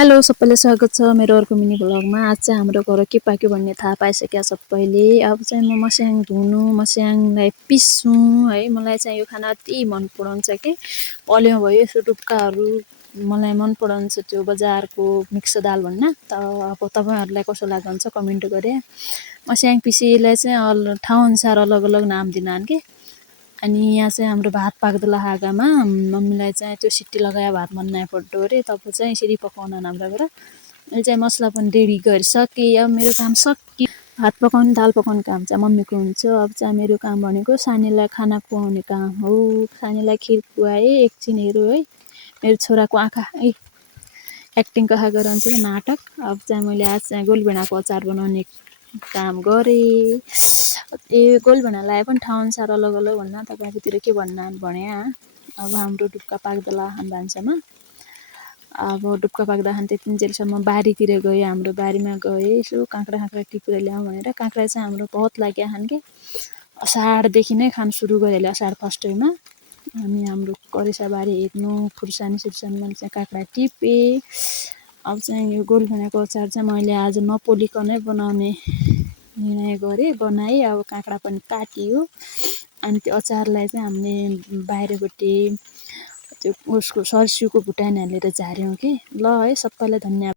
Hello सबैलाई स्वागत छ मेरो अर्को मिनी भ्लगमा। आज चाहिँ हाम्रो घर के पाक्यो भन्ने थाहा पाइसक्यो सबैले। अब चाहिँ म मस्याङ धुनु, मस्याङलाई पिस्छु है। मलाई चाहिँ यो खाना अति मन पराउँछ के। पल्यो भयो यसो टुक्काहरू मलाई मन पराउँछ त्यो बजारको मिक्स दाल भन्न। त अब तपाईहरुलाई कस्तो लाग्छ कमेन्ट गरे। मस्याङ पिसेलाई चाहिँ ठाउँ अनुसार अलग अलग नाम दिनान् के। अनि यहाँ चाहिँ हाम्रो भात पाक्दला आगामा मम्मीलाई चाहिँ त्यो सिटी लगाया भात मन नै पड्डो अरे तब चाहिँ यसरी पकाउन हाम्राबाट। अहिले चाहिँ मसला पनि रेडी गरिसकेँ। अब मेरो काम सकियो। भात पकाउने दाल पकाउने काम चाहिँ मम्मीको हुन्छ। अब चाहिँ मेरो काम भनेको सानीलाई खाना खुवाउने काम हो। सानीलाई खिर खुवाएँ एकछिन हेरौँ है। मेरो छोराको आँखा एक्टिङ कहाँ गराउँछ नाटक। अब चाहिँ मैले आज चाहिँ गोलभेडाको अचार बनाउने काम गरेँ। ए गोलभेडालाई पनि ठाउँ अनुसार अलग अलग भन्न तपाईँकोतिर के भन्न भने। अब हाम्रो डुक्का पाक्दला भान्सामा। अब डुक्का पाक्दा त्यतिन्जेलसम्म बारीतिर गएँ। हाम्रो बारीमा गएँ यसो काँक्रा टिपेर ल्याउँ भनेर। काँक्रा चाहिँ हाम्रो बहुत लाग्यो खान के। असारदेखि नै खान सुरु गरेँ असार फर्स्टैमा। हामी हाम्रो करेसा बारी हेर्नु खुर्सानी सुर्सानीमा चाहिँ काँक्रा टिपेँ। अब चाहिँ यो गोलभेडाको अचार चाहिँ मैले आज नपोलिकनै बनाउने निर्णय गरेँ। बनाएँ। अब काँक्रा पनि काटियो। अनि त्यो अचारलाई चाहिँ हामीले बाहिरपट्टि त्यो उसको सर्सिउको भुटान हालेर झार्यौँ कि। ल है सबैलाई धन्यवाद।